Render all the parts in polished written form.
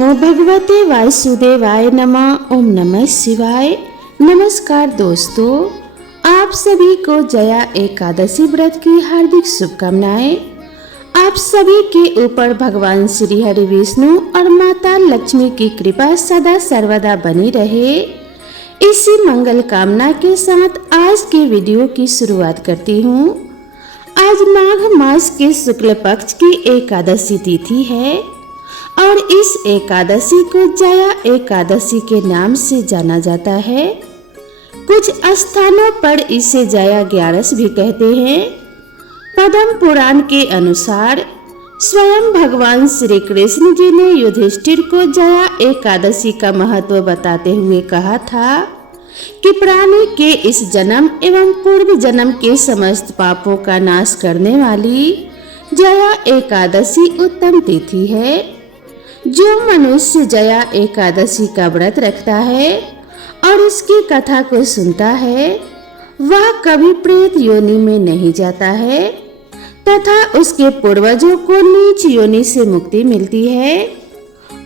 नमो भगवते वासुदेवाय नमः। ओम नमः शिवाय। नमस्कार दोस्तों, आप सभी को जया एकादशी व्रत की हार्दिक शुभकामनाएं। आप सभी के ऊपर भगवान श्री हरि विष्णु और माता लक्ष्मी की कृपा सदा सर्वदा बनी रहे। इसी मंगल कामना के साथ आज के वीडियो की शुरुआत करती हूँ। आज माघ मास के शुक्ल पक्ष की एकादशी तिथि है और इस एकादशी को जया एकादशी के नाम से जाना जाता है। कुछ स्थानों पर इसे जया ग्यारस भी कहते हैं। पद्म पुराण के अनुसार स्वयं भगवान श्री कृष्ण जी ने युधिष्ठिर को जया एकादशी का महत्व बताते हुए कहा था कि प्राणी के इस जन्म एवं पूर्व जन्म के समस्त पापों का नाश करने वाली जया एकादशी उत्तम तिथि है। जो मनुष्य जया एकादशी का व्रत रखता है और उसकी कथा को सुनता है, वह कभी प्रेत योनि में नहीं जाता है तथा उसके पूर्वजों को नीच योनि से मुक्ति मिलती है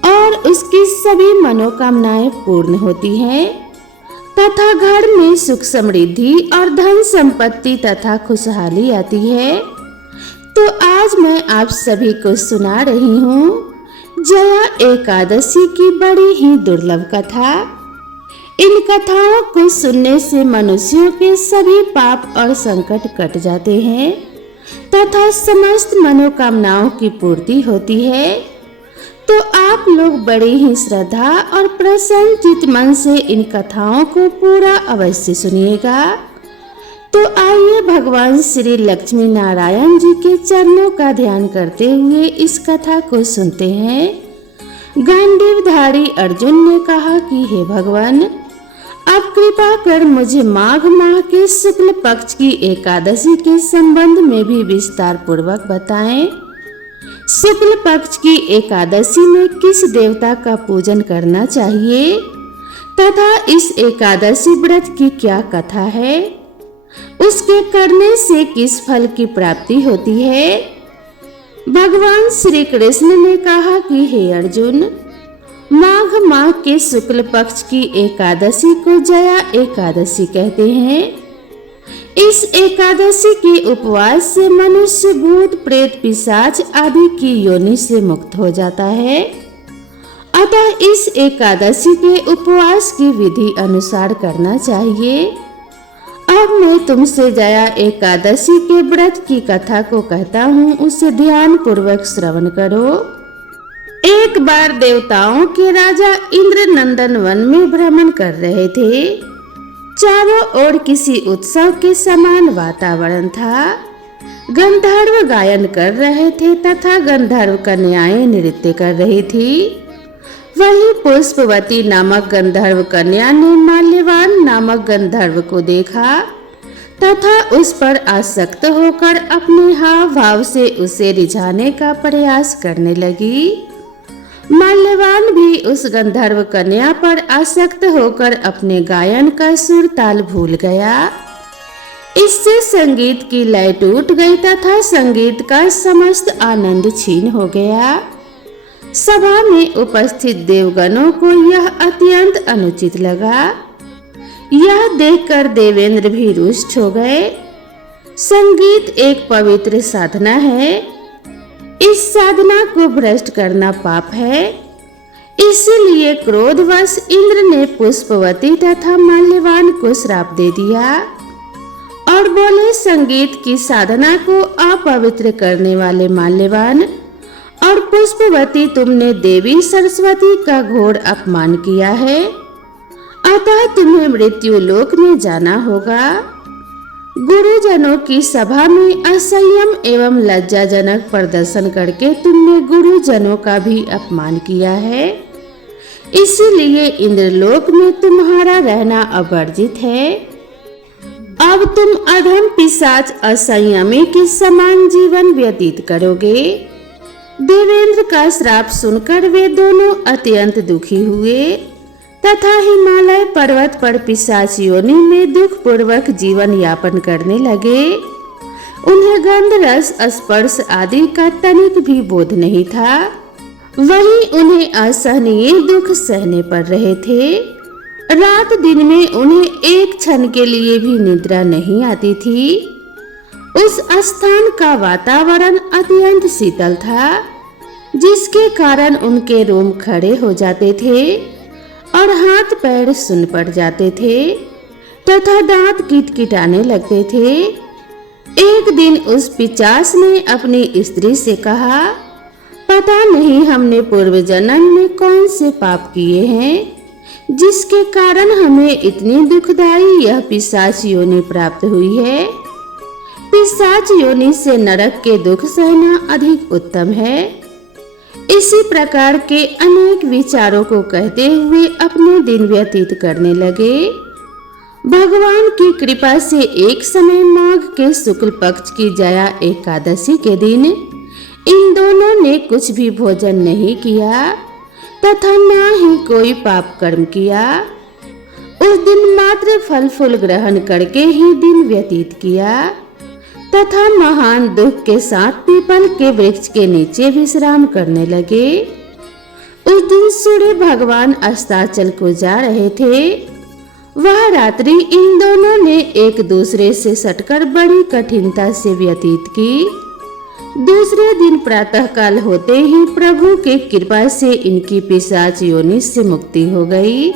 और उसकी सभी मनोकामनाएं पूर्ण होती हैं तथा घर में सुख समृद्धि और धन संपत्ति तथा खुशहाली आती है। तो आज मैं आप सभी को सुना रही हूँ जया एकादशी की बड़ी ही दुर्लभ कथा। इन कथाओं को सुनने से मनुष्यों के सभी पाप और संकट कट जाते हैं तथा समस्त मनोकामनाओं की पूर्ति होती है। तो आप लोग बड़ी ही श्रद्धा और प्रसन्न चित्त मन से इन कथाओं को पूरा अवश्य सुनिएगा। तो आइए भगवान श्री लक्ष्मी नारायण जी के चरणों का ध्यान करते हुए इस कथा को सुनते हैं। गांडीवधारी अर्जुन ने कहा कि हे भगवान, आप कृपा कर मुझे माघ माह के शुक्ल पक्ष की एकादशी के संबंध में भी विस्तार पूर्वक बताएं। शुक्ल पक्ष की एकादशी में किस देवता का पूजन करना चाहिए तथा इस एकादशी व्रत की क्या कथा है, उसके करने से किस फल की प्राप्ति होती है। भगवान श्री कृष्ण ने कहा कि हे अर्जुन, माघ माह के शुक्ल पक्ष की एकादशी को जया एकादशी कहते हैं। इस एकादशी के उपवास से मनुष्य भूत प्रेत पिशाच आदि की योनि से मुक्त हो जाता है। अतः इस एकादशी के उपवास की विधि अनुसार करना चाहिए। अब मैं तुमसे जया एकादशी के व्रत की कथा को कहता हूँ, उसे ध्यान पूर्वक श्रवण करो। एक बार देवताओं के राजा इंद्र नंदन वन में भ्रमण कर रहे थे। चारों ओर किसी उत्सव के समान वातावरण था। गंधर्व गायन कर रहे थे तथा गंधर्व कन्याएं नृत्य कर रही थी। वही पुष्पवती नामक गंधर्व कन्या ने माल्यवान नामक गंधर्व को देखा तथा उस पर आसक्त होकर अपने हाव भाव से उसे रिझाने का प्रयास करने लगी। माल्यवान भी उस गंधर्व कन्या पर आसक्त होकर अपने गायन का सुर ताल भूल गया। इससे संगीत की लय टूट गई तथा संगीत का समस्त आनंद छीन हो गया। सभा में उपस्थित देवगणों को यह अत्यंत अनुचित लगा। यह देखकर देवेंद्र भी रुष्ट हो गए। संगीत एक पवित्र साधना है। इस साधना को भ्रष्ट करना पाप है। इसलिए क्रोधवश इंद्र ने पुष्पवती तथा माल्यवान को श्राप दे दिया और बोले, संगीत की साधना को अपवित्र करने वाले माल्यवान और पुष्पवती, तुमने देवी सरस्वती का घोर अपमान किया है, अतः तुम्हें मृत्यु लोक में जाना होगा। गुरुजनों की सभा में असंयम एवं लज्जाजनक प्रदर्शन करके तुमने गुरुजनों का भी अपमान किया है। इसीलिए इंद्रलोक में तुम्हारा रहना अवर्जित है। अब तुम अधम पिशाच असंयमी के समान जीवन व्यतीत करोगे। देवेंद्र का श्राप सुनकर वे दोनों अत्यंत दुखी हुए तथा हिमालय पर्वत पर पिशाच योनि में दुख पूर्वक जीवन यापन करने लगे। उन्हें गंध रस स्पर्श आदि का तनिक भी बोध नहीं था। वहीं उन्हें असहनीय दुख सहने पड़ रहे थे। रात दिन में उन्हें एक क्षण के लिए भी निद्रा नहीं आती थी। उस स्थान का वातावरण अत्यंत शीतल था, जिसके कारण उनके रोम खड़े हो जाते थे और हाथ पैर सुन पड़ जाते थे तथा दांत किटकिटाने लगते थे। एक दिन उस पिशाच ने अपनी स्त्री से कहा, पता नहीं हमने पूर्व जन्म में कौन से पाप किए हैं जिसके कारण हमें इतनी दुखदायी यह पिशाच योनि प्राप्त हुई है। पिशाच योनि से नरक के दुख सहना अधिक उत्तम है। इसी प्रकार के अनेक विचारों को कहते हुए अपने दिन व्यतीत करने लगे। भगवान की कृपा से एक समय माघ के शुक्ल पक्ष की जया एकादशी के दिन इन दोनों ने कुछ भी भोजन नहीं किया तथा न ही कोई पाप कर्म किया। उस दिन मात्र फल फूल ग्रहण करके ही दिन व्यतीत किया तथा महान दुख के साथ पीपल के वृक्ष के नीचे विश्राम करने लगे। उस दिन सूर्य भगवान अस्ताचल को जा रहे थे। वह रात्रि इन दोनों ने एक दूसरे से सटकर बड़ी कठिनता से व्यतीत की। दूसरे दिन प्रातःकाल होते ही प्रभु के कृपा से इनकी पिशाच योनि से मुक्ति हो गई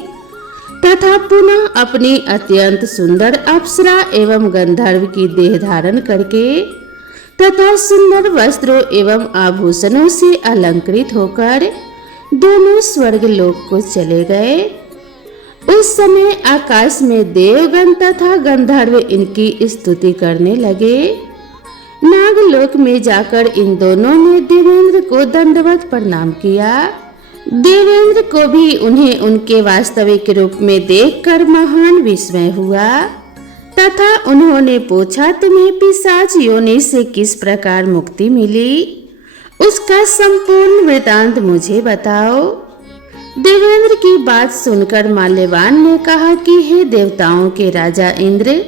तथा पुनः अपनी अत्यंत सुंदर अप्सरा एवं गंधर्व की देह धारण करके तथा सुंदर वस्त्रों एवं आभूषणों से अलंकृत होकर दोनों स्वर्ग लोक को चले गए। उस समय आकाश में देवगण तथा गंधर्व इनकी स्तुति करने लगे। नागलोक में जाकर इन दोनों ने देवेंद्र को दंडवत प्रणाम किया। देवेंद्र को भी उन्हें उनके वास्तविक रूप में देखकर महान विस्मय हुआ तथा उन्होंने पूछा, तुम्हें पिशाच योनि से किस प्रकार मुक्ति मिली? उसका संपूर्ण वृतांत मुझे बताओ। देवेंद्र की बात सुनकर माल्यवान ने कहा कि हे देवताओं के राजा इंद्र,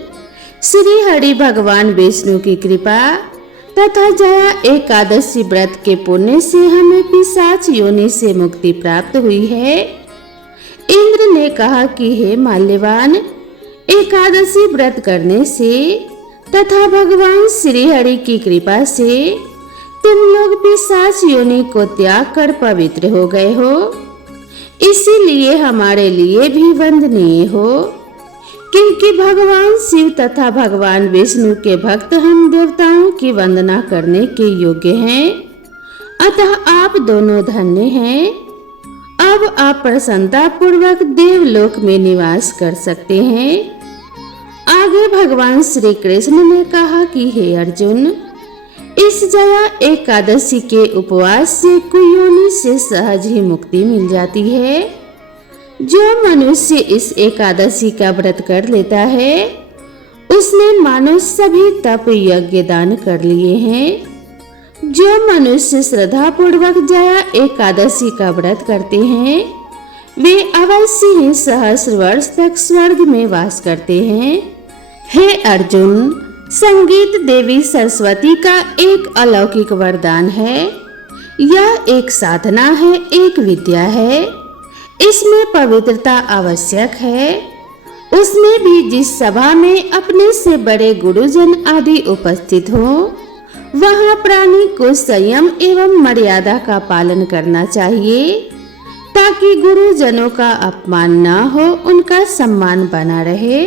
श्री हरि भगवान विष्णु की कृपा तथा जया एकादशी व्रत के पुण्य से हमें पिशाच योनि से मुक्ति प्राप्त हुई है। इंद्र ने कहा कि हे माल्यवान, एकादशी व्रत करने से तथा भगवान श्री हरि की कृपा से तुम लोग पिशाच योनि को त्याग कर पवित्र हो गए हो, इसीलिए हमारे लिए भी वंदनीय हो, क्योंकि भगवान शिव तथा भगवान विष्णु के भक्त हम देवताओं की वंदना करने के योग्य हैं। अतः आप दोनों धन्य हैं। अब आप प्रसन्नता पूर्वक देवलोक में निवास कर सकते हैं। आगे भगवान श्री कृष्ण ने कहा कि हे अर्जुन, इस जया एकादशी के उपवास से कुयोनि से सहज ही मुक्ति मिल जाती है। जो मनुष्य इस एकादशी का व्रत कर लेता है उसने मानो सभी तप यज्ञ दान कर लिए हैं। जो मनुष्य श्रद्धा पूर्वक जया एकादशी का व्रत करते हैं वे अवश्य ही सहस्र वर्ष तक स्वर्ग में वास करते हैं। हे अर्जुन, संगीत देवी सरस्वती का एक अलौकिक वरदान है। यह एक साधना है, एक विद्या है। इसमें पवित्रता आवश्यक है। उसमें भी जिस सभा में अपने से बड़े गुरुजन आदि उपस्थित हों, वहां प्राणी को संयम एवं मर्यादा का पालन करना चाहिए ताकि गुरुजनों का अपमान न हो, उनका सम्मान बना रहे।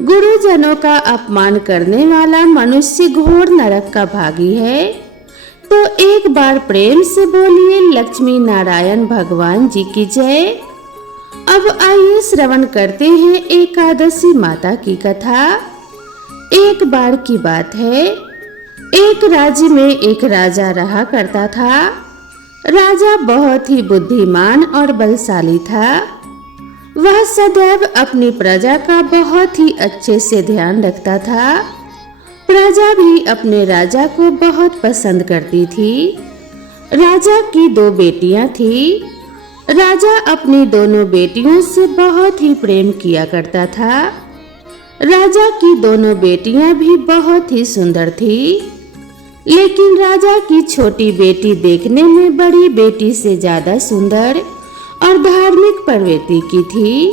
गुरुजनों का अपमान करने वाला मनुष्य घोर नरक का भागी है। तो एक बार प्रेम से बोलिए लक्ष्मी नारायण भगवान जी की जय। अब आइए श्रवण करते हैं एकादशी माता की कथा। एक बार की बात है, एक राज्य में एक राजा रहा करता था। राजा बहुत ही बुद्धिमान और बलशाली था। वह सदैव अपनी प्रजा का बहुत ही अच्छे से ध्यान रखता था। प्रजा भी अपने राजा को बहुत पसंद करती थी। राजा की 2 बेटियां थी। राजा अपनी दोनों बेटियों से बहुत ही प्रेम किया करता था। राजा की दोनों बेटियां भी बहुत ही सुंदर थी। लेकिन राजा की छोटी बेटी देखने में बड़ी बेटी से ज्यादा सुंदर और धार्मिक प्रवृत्ति की थी।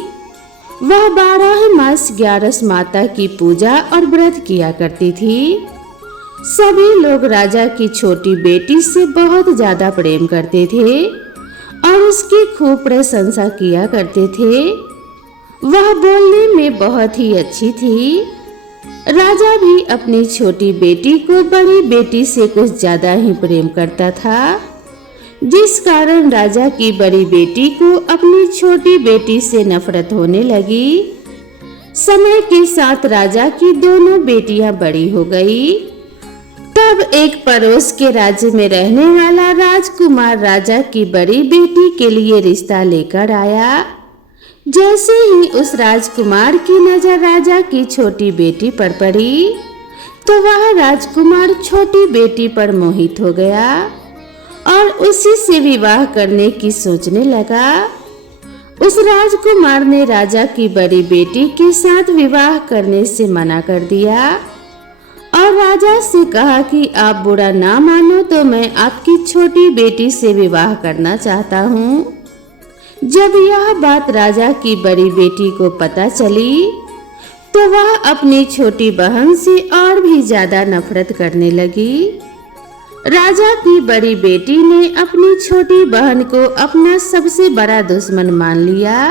वह 12 मास 11 माता की पूजा और व्रत किया करती थी। सभी लोग राजा की छोटी बेटी से बहुत ज्यादा प्रेम करते थे और उसकी खूब प्रशंसा किया करते थे। वह बोलने में बहुत ही अच्छी थी। राजा भी अपनी छोटी बेटी को बड़ी बेटी से कुछ ज्यादा ही प्रेम करता था, जिस कारण राजा की बड़ी बेटी को अपनी छोटी बेटी से नफरत होने लगी। समय के साथ राजा की दोनों बेटियां बड़ी हो गई। तब एक पड़ोस के राज्य में रहने वाला राजकुमार राजा की बड़ी बेटी के लिए रिश्ता लेकर आया। जैसे ही उस राजकुमार की नजर राजा की छोटी बेटी पर पड़ी, तो वह राजकुमार छोटी बेटी पर मोहित हो गया और उसी से विवाह करने की सोचने लगा। उस राजकुमार ने राजा की बड़ी बेटी के साथ विवाह करने से मना कर दिया और राजा से कहा कि आप बुरा ना मानो तो मैं आपकी छोटी बेटी से विवाह करना चाहता हूँ। जब यह बात राजा की बड़ी बेटी को पता चली, तो वह अपनी छोटी बहन से और भी ज्यादा नफरत करने लगी। राजा की बड़ी बेटी ने अपनी छोटी बहन को अपना सबसे बड़ा दुश्मन मान लिया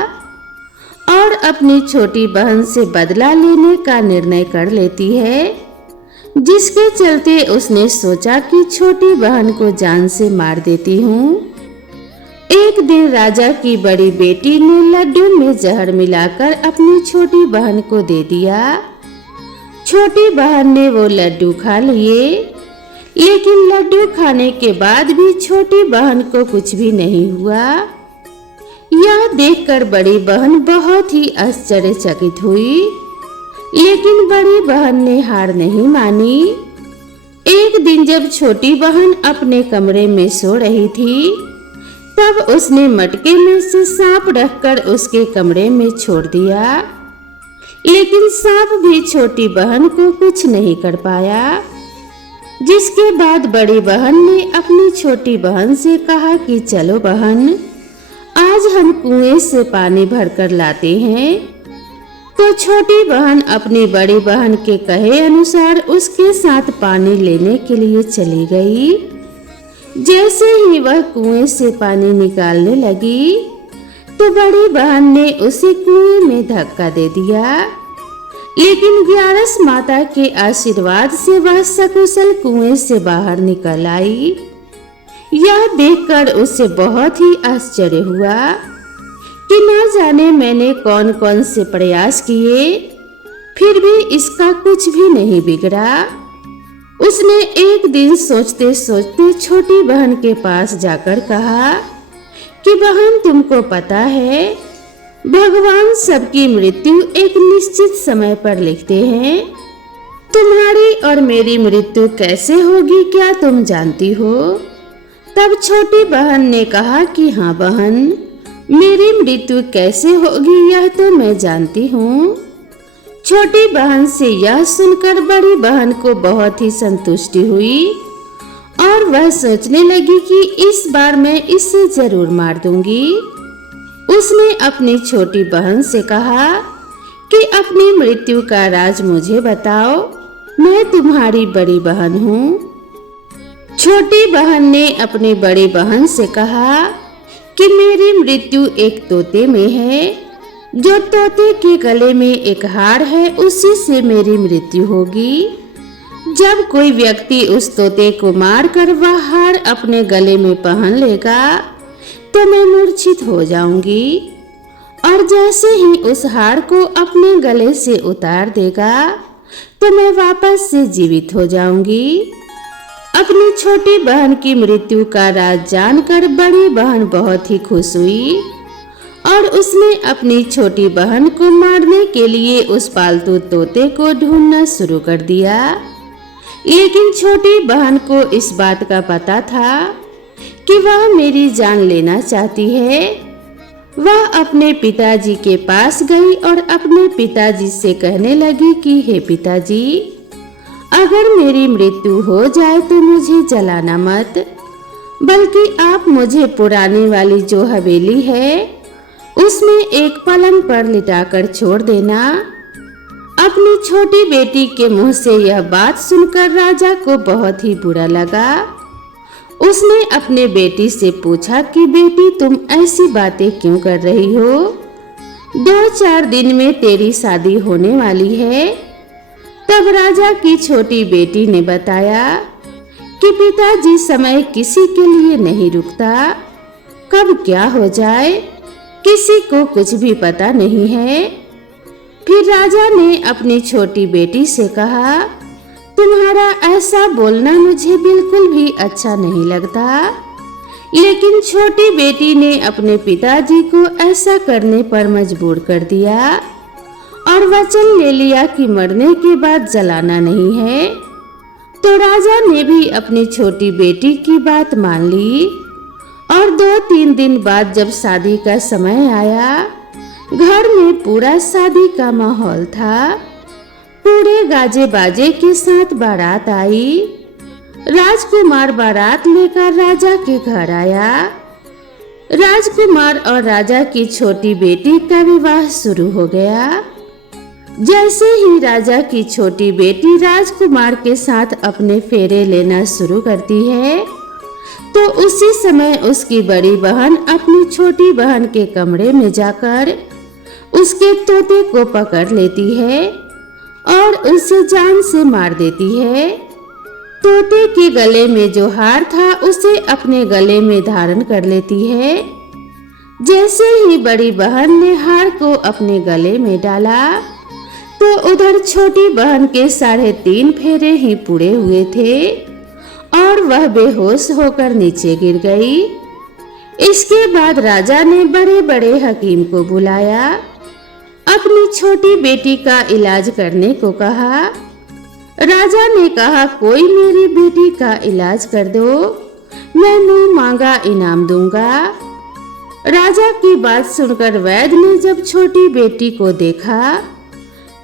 और अपनी छोटी बहन से बदला लेने का निर्णय कर लेती है, जिसके चलते उसने सोचा कि छोटी बहन को जान से मार देती हूँ। एक दिन राजा की बड़ी बेटी ने लड्डू में जहर मिलाकर अपनी छोटी बहन को दे दिया। छोटी बहन ने वो लड्डू खा लिए, लेकिन लड्डू खाने के बाद भी छोटी बहन को कुछ भी नहीं हुआ। यह देखकर बड़ी बहन बहुत ही आश्चर्यचकित हुई, लेकिन बड़ी बहन ने हार नहीं मानी। एक दिन जब छोटी बहन अपने कमरे में सो रही थी, तब उसने मटके में से सांप रखकर उसके कमरे में छोड़ दिया, लेकिन सांप भी छोटी बहन को कुछ नहीं कर पाया। जिसके बाद बड़ी बहन ने अपनी छोटी बहन से कहा कि चलो बहन, आज हम कुएं से पानी भरकर लाते हैं। तो छोटी बहन अपनी बड़ी बहन के कहे अनुसार उसके साथ पानी लेने के लिए चली गई। जैसे ही वह कुएं से पानी निकालने लगी, तो बड़ी बहन ने उसे कुएं में धक्का दे दिया, लेकिन 11 माता के आशीर्वाद से वह सकुशल कुएं से बाहर निकल आई। यह देखकर उसे बहुत ही आश्चर्य हुआ कि न जाने मैंने कौन कौन से प्रयास किए, फिर भी इसका कुछ भी नहीं बिगड़ा। उसने एक दिन सोचते सोचते छोटी बहन के पास जाकर कहा कि बहन, तुमको पता है भगवान सबकी मृत्यु एक निश्चित समय पर लिखते हैं। तुम्हारी और मेरी मृत्यु कैसे होगी क्या तुम जानती हो? तब छोटी बहन ने कहा कि हाँ बहन, मेरी मृत्यु कैसे होगी यह तो मैं जानती हूँ। छोटी बहन से यह सुनकर बड़ी बहन को बहुत ही संतुष्टि हुई और वह सोचने लगी कि इस बार मैं इसे जरूर मार दूंगी। उसने अपनी छोटी बहन से कहा कि अपनी मृत्यु का राज मुझे बताओ, मैं तुम्हारी बड़ी बहन हूँ। छोटी बहन ने अपनी बड़ी बहन से कहा कि मेरी मृत्यु एक तोते में है, जो तोते के गले में एक हार है उसी से मेरी मृत्यु होगी। जब कोई व्यक्ति उस तोते को मारकर वह हार अपने गले में पहन लेगा तो मैं मूर्छित हो जाऊंगी, और जैसे ही उस हार को अपने गले से उतार देगा तो मैं वापस से जीवित हो जाऊंगी। अपनी छोटी बहन की मृत्यु का राज जानकर बड़ी बहन बहुत ही खुश हुई और उसने अपनी छोटी बहन को मारने के लिए उस पालतू तोते को ढूंढना शुरू कर दिया। लेकिन छोटी बहन को इस बात का पता था कि वह मेरी जान लेना चाहती है। वह अपने पिताजी के पास गई और अपने पिताजी से कहने लगी कि हे पिताजी, अगर मेरी मृत्यु हो जाए तो मुझे जलाना मत, बल्कि आप मुझे पुरानी वाली जो हवेली है उसमें एक पलंग पर लिटाकर छोड़ देना। अपनी छोटी बेटी के मुंह से यह बात सुनकर राजा को बहुत ही बुरा लगा। उसने अपने बेटी से पूछा कि बेटी, तुम ऐसी बातें क्यों कर रही हो? 2-4 दिन में तेरी शादी होने वाली है। तब राजा की छोटी बेटी ने बताया कि पिताजी, समय किसी के लिए नहीं रुकता, कब क्या हो जाए किसी को कुछ भी पता नहीं है। फिर राजा ने अपनी छोटी बेटी से कहा, तुम्हारा ऐसा बोलना मुझे बिल्कुल भी अच्छा नहीं लगता। लेकिन छोटी बेटी ने अपने पिताजी को ऐसा करने पर मजबूर कर दिया और वचन ले लिया कि मरने के बाद जलाना नहीं है। तो राजा ने भी अपनी छोटी बेटी की बात मान ली और 2-3 दिन बाद जब शादी का समय आया, घर में पूरा शादी का माहौल था। पूरे गाजे बाजे के साथ बारात आई। राजकुमार बारात लेकर राजा के घर आया। राजकुमार और राजा की छोटी बेटी का विवाह शुरू हो गया। जैसे ही राजा की छोटी बेटी राजकुमार के साथ अपने फेरे लेना शुरू करती है, तो उसी समय उसकी बड़ी बहन अपनी छोटी बहन के कमरे में जाकर उसके तोते को पकड़ लेती है और उसे जान से मार देती है। तोते के गले में जो हार था उसे अपने गले में धारण कर लेती है। जैसे ही बड़ी बहन ने हार को अपने गले में डाला, तो उधर छोटी बहन के 3.5 फेरे ही पूरे हुए थे और वह बेहोश होकर नीचे गिर गई। इसके बाद राजा ने बड़े बड़े हकीम को बुलाया, अपनी छोटी बेटी का इलाज करने को कहा। राजा ने कहा, कोई मेरी बेटी का इलाज कर दो, मैं मुंह मांगा इनाम दूंगा। राजा की बात सुनकर वैद्य ने जब छोटी बेटी को देखा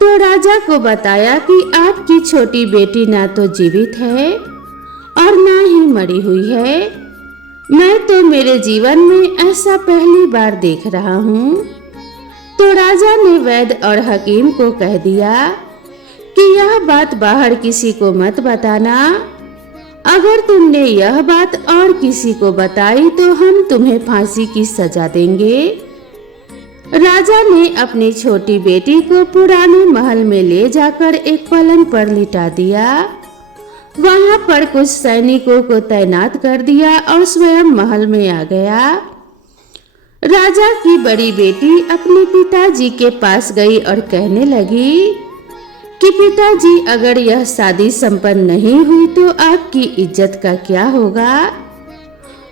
तो राजा को बताया कि आपकी छोटी बेटी ना तो जीवित है और ना ही मरी हुई है। मैं तो मेरे जीवन में ऐसा पहली बार देख रहा हूँ। तो राजा ने वैद्य और हकीम को कह दिया कि यह बात बाहर किसी को मत बताना। अगर तुमने यह बात और किसी को बताई तो हम तुम्हें फांसी की सजा देंगे। राजा ने अपनी छोटी बेटी को पुराने महल में ले जाकर एक पलंग पर लिटा दिया। वहां पर कुछ सैनिकों को तैनात कर दिया और स्वयं महल में आ गया। राजा की बड़ी बेटी अपने पिताजी के पास गई और कहने लगी कि पिताजी, अगर यह शादी संपन्न नहीं हुई तो आपकी इज्जत का क्या होगा?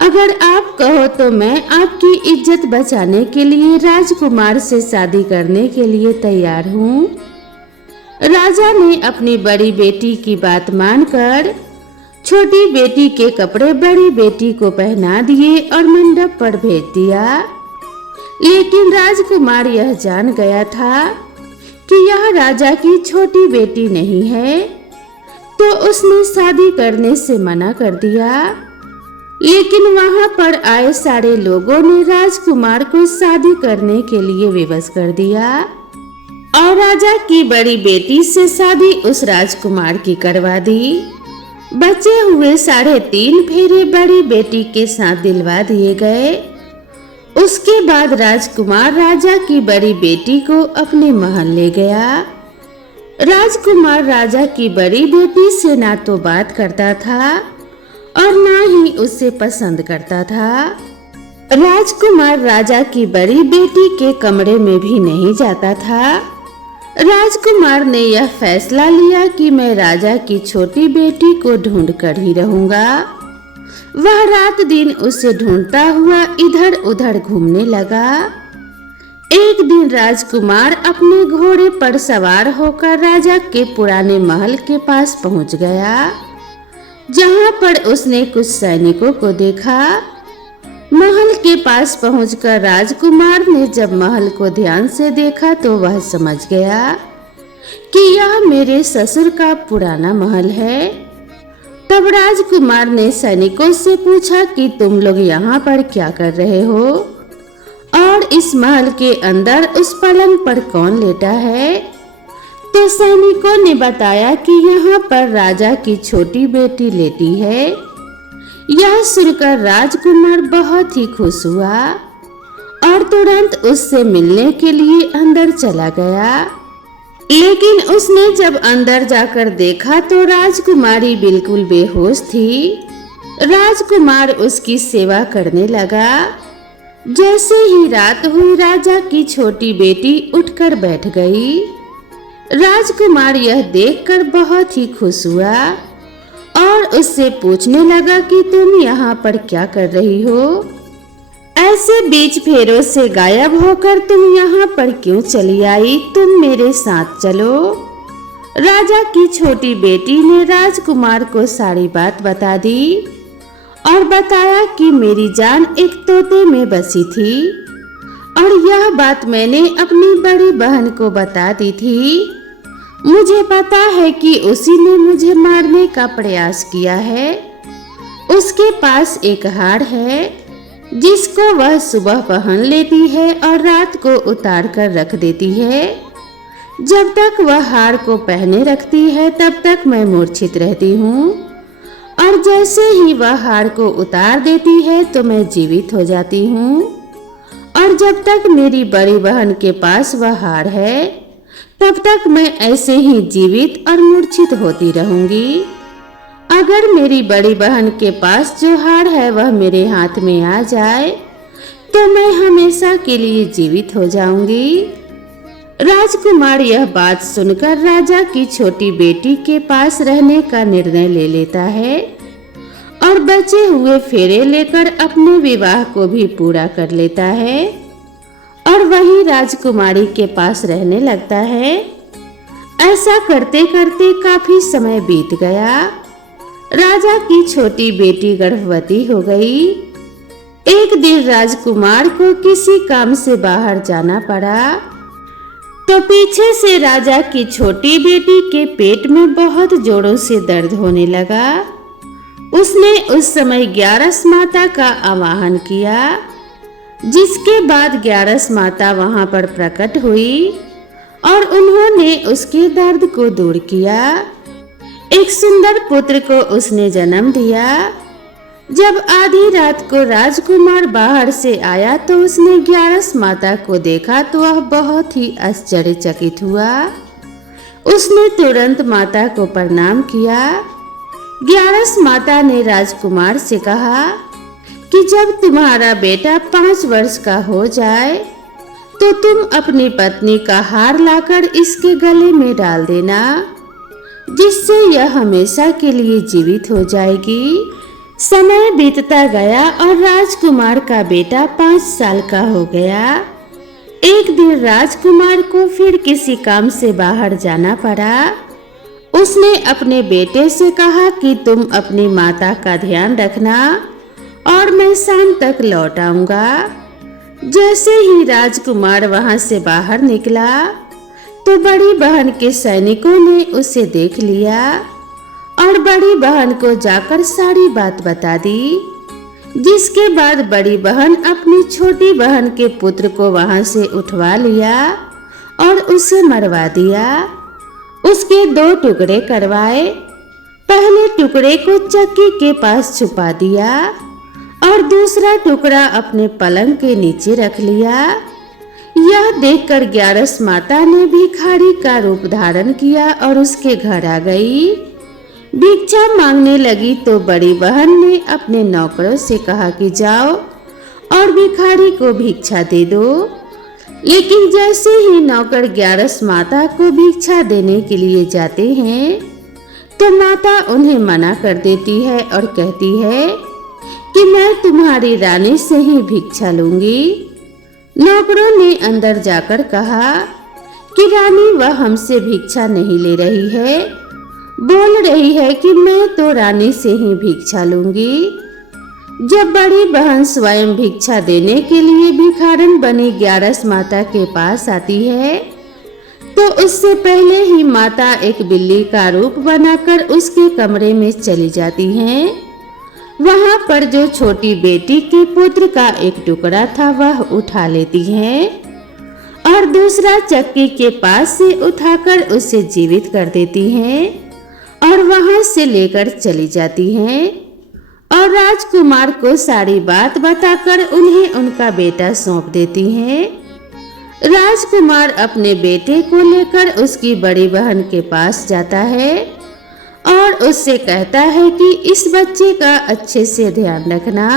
अगर आप कहो तो मैं आपकी इज्जत बचाने के लिए राजकुमार से शादी करने के लिए तैयार हूँ। राजा ने अपनी बड़ी बेटी की बात मानकर छोटी बेटी के कपड़े बड़ी बेटी को पहना दिए और मंडप पर भेज दिया। लेकिन राजकुमार यह जान गया था कि यह राजा की छोटी बेटी नहीं है, तो उसने शादी करने से मना कर दिया। लेकिन वहां पर आए सारे लोगों ने राजकुमार को शादी करने के लिए विवश कर दिया और राजा की बड़ी बेटी से शादी उस राजकुमार की करवा दी। बचे हुए 3.5 फेरे बड़ी बेटी के साथ दिलवा दिए गए। उसके बाद राजकुमार राजा की बड़ी बेटी को अपने महल ले गया। राजकुमार राजा की बड़ी बेटी से ना तो बात करता था और ना ही उसे पसंद करता था। राजकुमार राजा की बड़ी बेटी के कमरे में भी नहीं जाता था। राजकुमार ने यह फैसला लिया कि मैं राजा की छोटी बेटी को ढूंढ कर ही रहूंगा। वह रात दिन उसे ढूंढता हुआ इधर उधर घूमने लगा। एक दिन राजकुमार अपने घोड़े पर सवार होकर राजा के पुराने महल के पास पहुंच गया, जहां पर उसने कुछ सैनिकों को देखा। महल के पास पहुंचकर राजकुमार ने जब महल को ध्यान से देखा तो वह समझ गया कि यह मेरे ससुर का पुराना महल है। तब राजकुमार ने सैनिकों से पूछा कि तुम लोग यहाँ पर क्या कर रहे हो और इस महल के अंदर उस पलंग पर कौन लेटा है। तो सैनिकों ने बताया कि यहाँ पर राजा की छोटी बेटी लेटी है। यह सुनकर राजकुमार बहुत ही खुश हुआ और तुरंत उससे मिलने के लिए अंदर चला गया। लेकिन उसने जब अंदर जाकर देखा तो राजकुमारी बिल्कुल बेहोश थी। राजकुमार उसकी सेवा करने लगा। जैसे ही रात हुई राजा की छोटी बेटी उठकर बैठ गई। राजकुमार यह देखकर बहुत ही खुश हुआ और उससे पूछने लगा कि तुम यहाँ पर क्या कर रही हो, ऐसे बीच फेरों से गायब होकर तुम यहाँ पर क्यों चली आई, तुम मेरे साथ चलो। राजा की छोटी बेटी ने राजकुमार को सारी बात बता दी और बताया कि मेरी जान एक तोते में बसी थी और यह बात मैंने अपनी बड़ी बहन को बता दी थी। मुझे पता है कि उसी ने मुझे मारने का प्रयास किया है। उसके पास एक हार है जिसको वह सुबह पहन लेती है और रात को उतार कर रख देती है। जब तक वह हार को पहने रखती है तब तक मैं मूर्छित रहती हूँ और जैसे ही वह हार को उतार देती है तो मैं जीवित हो जाती हूँ और जब तक मेरी बड़ी बहन के पास वह हार है तब तक मैं ऐसे ही जीवित और मूर्छित होती रहूंगी। अगर मेरी बड़ी बहन के पास जो हार है वह मेरे हाथ में आ जाए तो मैं हमेशा के लिए जीवित हो जाऊंगी। राजकुमार यह बात सुनकर राजा की छोटी बेटी के पास रहने का निर्णय ले लेता है और बचे हुए फेरे लेकर अपने विवाह को भी पूरा कर लेता है और वही राजकुमारी के पास रहने लगता है। ऐसा करते करते काफी समय बीत गया। राजा की छोटी बेटी गर्भवती हो गई। एक दिन राजकुमार को किसी काम से बाहर जाना पड़ा तो पीछे से राजा की छोटी बेटी के पेट में बहुत जोरों से दर्द होने लगा। उसने उस समय 11 माता का आवाहन किया, जिसके बाद 11 माता वहां पर प्रकट हुई और उन्होंने उसके दर्द को दूर किया। एक सुंदर पुत्र को उसने जन्म दिया। जब आधी रात को राजकुमार बाहर से आया तो उसने 11 माता को देखा तो वह बहुत ही आश्चर्यचकित हुआ। उसने तुरंत माता को प्रणाम किया। 11 माता ने राजकुमार से कहा कि जब तुम्हारा बेटा 5 वर्ष का हो जाए तो तुम अपनी पत्नी का हार लाकर इसके गले में डाल देना, जिससे यह हमेशा के लिए जीवित हो जाएगी। समय बीतता गया और राजकुमार का बेटा 5 साल का हो गया। एक दिन राजकुमार को फिर किसी काम से बाहर जाना पड़ा। उसने अपने बेटे से कहा कि तुम अपनी माता का ध्यान रखना और मैं शाम तक लौट आऊंगा। जैसे ही राजकुमार वहां से बाहर निकला तो बड़ी बहन के सैनिकों ने उसे देख लिया और बड़ी बहन को जाकर सारी बात बता दी। जिसके बाद बड़ी बहन अपनी छोटी बहन के पुत्र को वहां से उठवा लिया और उसे मरवा दिया। उसके 2 टुकड़े करवाए। पहले टुकड़े को चक्की के पास छुपा दिया और दूसरा टुकड़ा अपने पलंग के नीचे रख लिया। यह देखकर 11 माता ने भिखारी का रूप धारण किया और उसके घर आ गई। भिक्षा मांगने लगी तो बड़ी बहन ने अपने नौकरों से कहा कि जाओ और भिखारी को भिक्षा दे दो। लेकिन जैसे ही नौकर 11 माता को भिक्षा देने के लिए जाते हैं तो माता उन्हें मना कर देती है और कहती है कि मैं तुम्हारी रानी से ही भिक्षा लूंगी। नौकरों ने अंदर जाकर कहा कि रानी वह हमसे भिक्षा नहीं ले रही है, बोल रही है कि मैं तो रानी से ही भिक्षा लूंगी। जब बड़ी बहन स्वयं भिक्षा देने के लिए भिखारन बनी 11 माता के पास आती है तो उससे पहले ही माता एक बिल्ली का रूप बनाकर उसके कमरे में चली जाती हैं। वहां पर जो छोटी बेटी के पुत्र का एक टुकड़ा था वह उठा लेती हैं और दूसरा चक्की के पास से उठाकर उसे जीवित कर देती हैं और वहां से लेकर चली जाती हैं और राजकुमार को सारी बात बताकर उन्हें उनका बेटा सौंप देती हैं। राजकुमार अपने बेटे को लेकर उसकी बड़ी बहन के पास जाता है और उससे कहता है कि इस बच्चे का अच्छे से ध्यान रखना।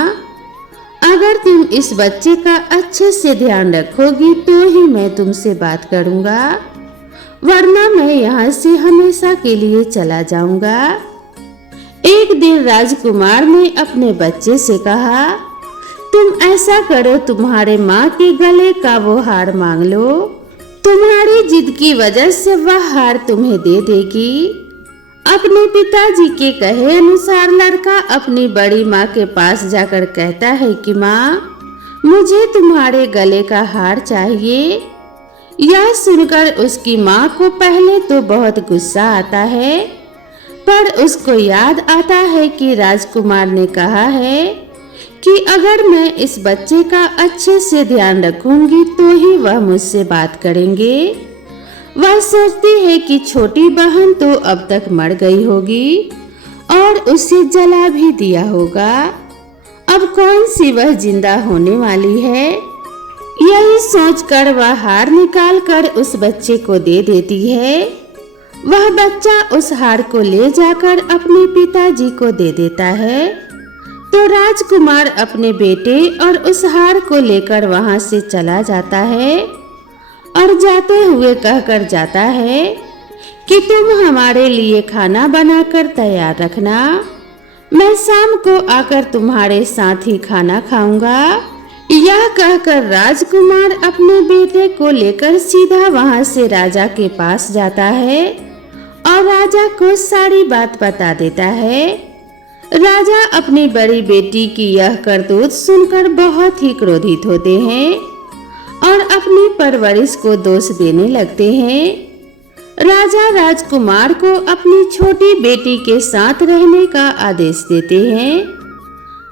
अगर तुम इस बच्चे का अच्छे से ध्यान रखोगी तो ही मैं तुमसे बात करूंगा, वरना मैं यहाँ से हमेशा के लिए चला जाऊंगा। एक दिन राजकुमार ने अपने बच्चे से कहा, तुम ऐसा करो, तुम्हारे माँ के गले का वो हार मांग लो, तुम्हारी जिद की वजह से वह हार तुम्हें दे देगी। अपने पिताजी के कहे अनुसार लड़का अपनी बड़ी माँ के पास जाकर कहता है कि माँ, मुझे तुम्हारे गले का हार चाहिए। यह सुनकर उसकी माँ को पहले तो बहुत गुस्सा आता है, पर उसको याद आता है कि राजकुमार ने कहा है कि अगर मैं इस बच्चे का अच्छे से ध्यान रखूंगी तो ही वह मुझसे बात करेंगे। वह सोचती है कि छोटी बहन तो अब तक मर गई होगी और उसे जला भी दिया होगा, अब कौन सी वह जिंदा होने वाली है। यही सोचकर वह हार निकालकर उस बच्चे को दे देती है। वह बच्चा उस हार को ले जाकर अपने पिताजी को दे देता है। तो राजकुमार अपने बेटे और उस हार को लेकर वहां से चला जाता है और जाते हुए कहकर जाता है कि तुम हमारे लिए खाना बनाकर तैयार रखना, मैं शाम को आकर तुम्हारे साथ ही खाना खाऊंगा। यह कहकर राजकुमार अपने बेटे को लेकर सीधा वहां से राजा के पास जाता है और राजा को सारी बात बता देता है। राजा अपनी बड़ी बेटी की यह करतूत सुनकर बहुत ही क्रोधित होते हैं और अपनी परवरिश को दोष देने लगते हैं। राजा राजकुमार को अपनी छोटी बेटी के साथ रहने का आदेश देते हैं।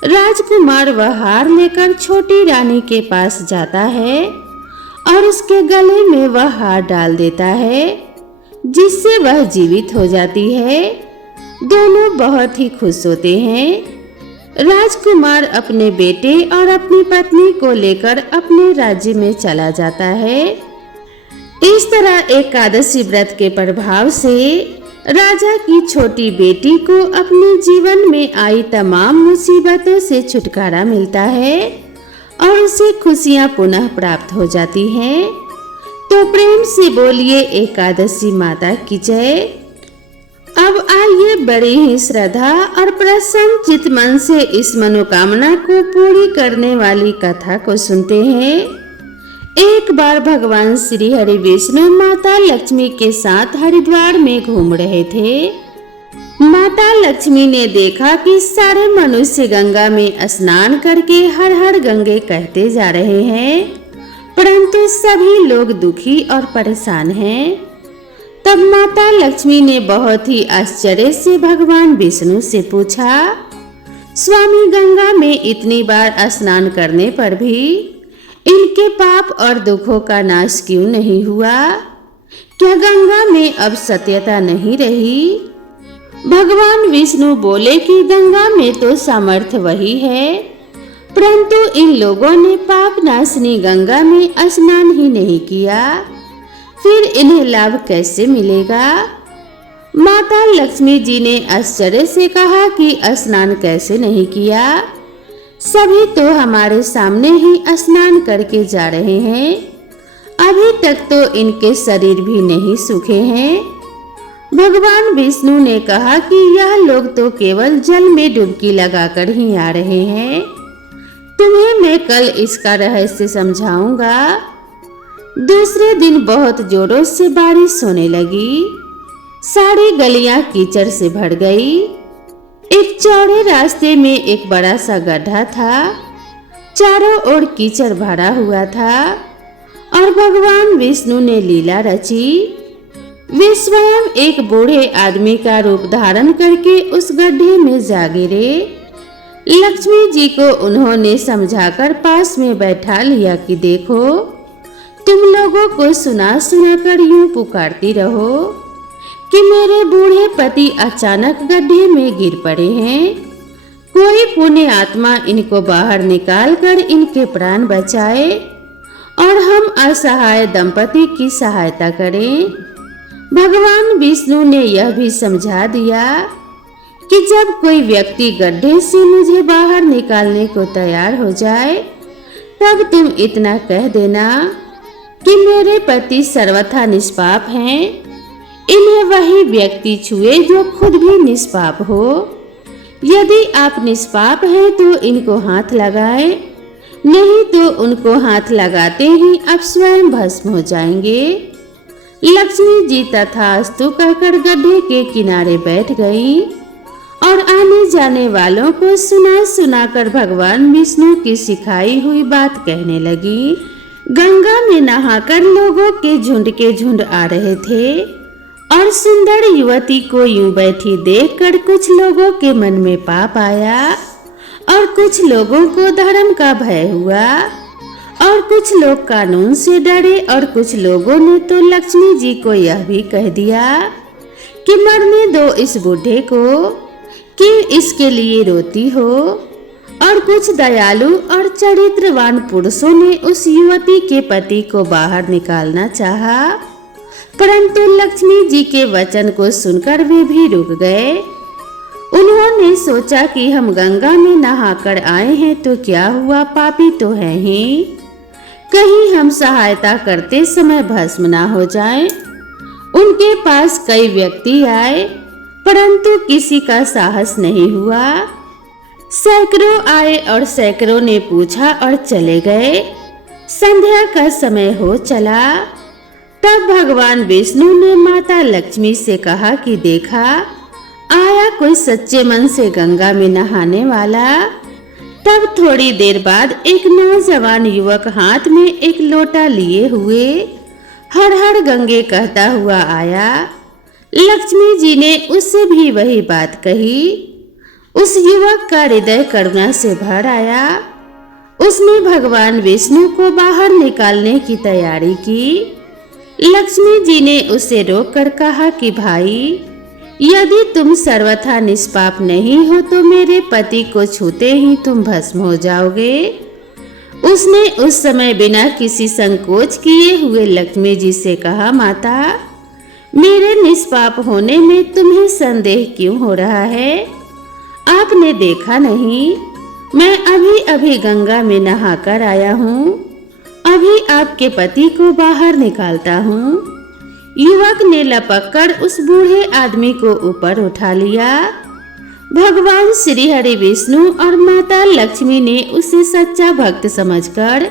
राजकुमार वह हार लेकर छोटी रानी के पास जाता है और उसके गले में वह हार डाल देता है, जिससे वह जीवित हो जाती है। दोनों बहुत ही खुश होते हैं। राजकुमार अपने बेटे और अपनी पत्नी को लेकर अपने राज्य में चला जाता है। इस तरह एकादशी व्रत के प्रभाव से राजा की छोटी बेटी को अपने जीवन में आई तमाम मुसीबतों से छुटकारा मिलता है और उसे खुशियां पुनः प्राप्त हो जाती हैं। तो प्रेम से बोलिए एकादशी माता की जय। अब आइए बड़ी ही श्रद्धा और प्रसन्न चित मन से इस मनोकामना को पूरी करने वाली कथा को सुनते हैं। एक बार भगवान श्री हरि विष्णु माता लक्ष्मी के साथ हरिद्वार में घूम रहे थे। माता लक्ष्मी ने देखा कि सारे मनुष्य गंगा में स्नान करके हर हर गंगे कहते जा रहे हैं, परंतु सभी लोग दुखी और परेशान हैं। तब माता लक्ष्मी ने बहुत ही आश्चर्य से भगवान विष्णु से पूछा, स्वामी, गंगा में इतनी बार स्नान करने पर भी इनके पाप और दुखों का नाश क्यों नहीं हुआ? क्या गंगा में अब सत्यता नहीं रही? भगवान विष्णु बोले कि गंगा में तो सामर्थ्य वही है, परंतु इन लोगों ने पाप नाशनी गंगा में स्नान ही नहीं किया, फिर इन्हें लाभ कैसे मिलेगा? माता लक्ष्मी जी ने आश्चर्य से कहा कि स्नान कैसे नहीं किया? सभी तो हमारे सामने ही स्नान करके जा रहे हैं, अभी तक तो इनके शरीर भी नहीं सूखे हैं। भगवान विष्णु ने कहा कि यह लोग तो केवल जल में डुबकी लगाकर ही आ रहे हैं, तुम्हें मैं कल इसका रहस्य समझाऊंगा। दूसरे दिन बहुत जोरों से बारिश होने लगी, सारी गलियां कीचड़ से भर गई। एक चौड़े रास्ते में एक बड़ा सा गड्ढा था, चारों ओर कीचड़ भरा हुआ था और भगवान विष्णु ने लीला रची। वे स्वयं एक बूढ़े आदमी का रूप धारण करके उस गड्ढे में जा गिरे। लक्ष्मी जी को उन्होंने समझाकर पास में बैठा लिया कि देखो, तुम लोगों को सुना सुना कर यूं पुकारती रहो कि मेरे बूढ़े पति अचानक गड्ढे में गिर पड़े हैं। कोई पुण्य आत्मा इनको बाहर निकाल कर इनके प्राण बचाए और हम असहाय दंपति की सहायता करें। भगवान विष्णु ने यह भी समझा दिया कि जब कोई व्यक्ति गड्ढे से मुझे बाहर निकालने को तैयार हो जाए, तब तुम इतना कह देना कि मेरे पति सर्वथा निष्पाप हैं। इन्हें वही व्यक्ति छुए जो खुद भी निष्पाप हो। यदि आप निष्पाप हैं तो इनको हाथ लगाएं, नहीं तो उनको हाथ लगाते ही आप स्वयं भस्म हो जाएंगे। लक्ष्मी जी तथास्तु कहकर गड्ढे के किनारे बैठ गईं और आने जाने वालों को सुना सुनाकर भगवान विष्णु की सिखाई हुई बात कहने लगी। गंगा में नहाकर लोगों के झुंड आ रहे थे और सुंदर युवती को यूं बैठी देखकर कुछ लोगों के मन में पाप आया और कुछ लोगों को धर्म का भय हुआ और कुछ लोग कानून से डरे और कुछ लोगों ने तो लक्ष्मी जी को यह भी कह दिया कि मरने दो इस बूढ़े को, कि इसके लिए रोती हो। और कुछ दयालु और चरित्रवान पुरुषों ने उस युवती के पति को बाहर निकालना चाहा, परंतु लक्ष्मी जी के वचन को सुनकर वे भी रुक गए। उन्होंने सोचा कि हम गंगा में नहाकर आए हैं तो क्या हुआ, पापी तो हैं ही, कहीं हम सहायता करते समय भस्म ना हो जाएं। उनके पास कई व्यक्ति आए परंतु किसी का साहस नहीं हुआ। सैकड़ों आए और सैकड़ों ने पूछा और चले गए। संध्या का समय हो चला। तब भगवान विष्णु ने माता लक्ष्मी से कहा कि देखा, आया कोई सच्चे मन से गंगा में नहाने वाला। तब थोड़ी देर बाद एक नौजवान युवक हाथ में एक लोटा लिए हुए हर हर गंगे कहता हुआ आया। लक्ष्मी जी ने उससे भी वही बात कही। उस युवक का हृदय करुणा से भर आया। उसने भगवान विष्णु को बाहर निकालने की तैयारी की। लक्ष्मी जी ने उसे रोककर कहा कि भाई, यदि तुम सर्वथा निष्पाप नहीं हो तो मेरे पति को छूते ही तुम भस्म हो जाओगे। उसने उस समय बिना किसी संकोच किए हुए लक्ष्मी जी से कहा, माता, मेरे निष्पाप होने में तुम्हें संदेह क्यों हो रहा है? आपने देखा नहीं, मैं अभी अभी गंगा में नहाकर आया हूँ। अभी आपके पति को बाहर निकालता हूँ। युवक ने लपककर उस बूढ़े आदमी को ऊपर उठा लिया। भगवान श्री हरि विष्णु और माता लक्ष्मी ने उसे सच्चा भक्त समझकर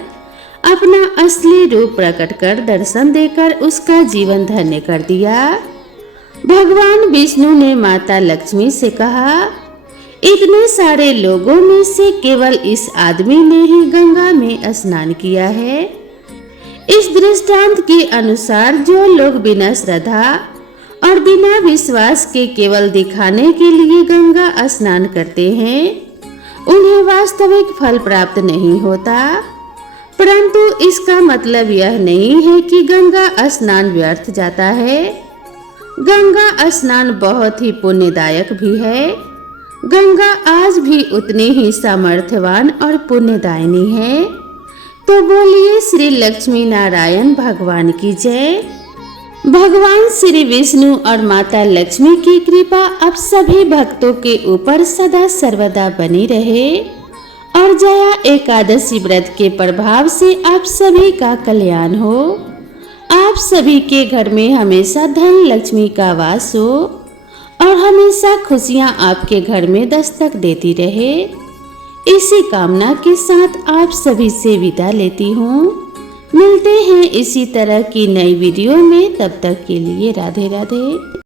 अपना असली रूप प्रकट कर दर्शन देकर उसका जीवन धन्य कर दिया। भगवान विष्णु ने माता लक्ष्मी से कहा, इतने सारे लोगों में से केवल इस आदमी ने ही गंगा में स्नान किया है। इस दृष्टांत के अनुसार जो लोग बिना श्रद्धा और बिना विश्वास के केवल दिखाने के लिए गंगा स्नान करते हैं, उन्हें वास्तविक फल प्राप्त नहीं होता। परंतु इसका मतलब यह नहीं है कि गंगा स्नान व्यर्थ जाता है। गंगा स्नान बहुत ही पुण्यदायक भी है। गंगा आज भी उतनी ही सामर्थ्यवान और पुण्यदायिनी है। तो बोलिए श्री लक्ष्मी नारायण भगवान की जय। भगवान श्री विष्णु और माता लक्ष्मी की कृपा अब सभी भक्तों के ऊपर सदा सर्वदा बनी रहे और जया एकादशी व्रत के प्रभाव से आप सभी का कल्याण हो। आप सभी के घर में हमेशा धन लक्ष्मी का वास हो और हमेशा खुशियां आपके घर में दस्तक देती रहे। इसी कामना के साथ आप सभी से विदा लेती हूँ। मिलते हैं इसी तरह की नई वीडियो में। तब तक के लिए राधे राधे।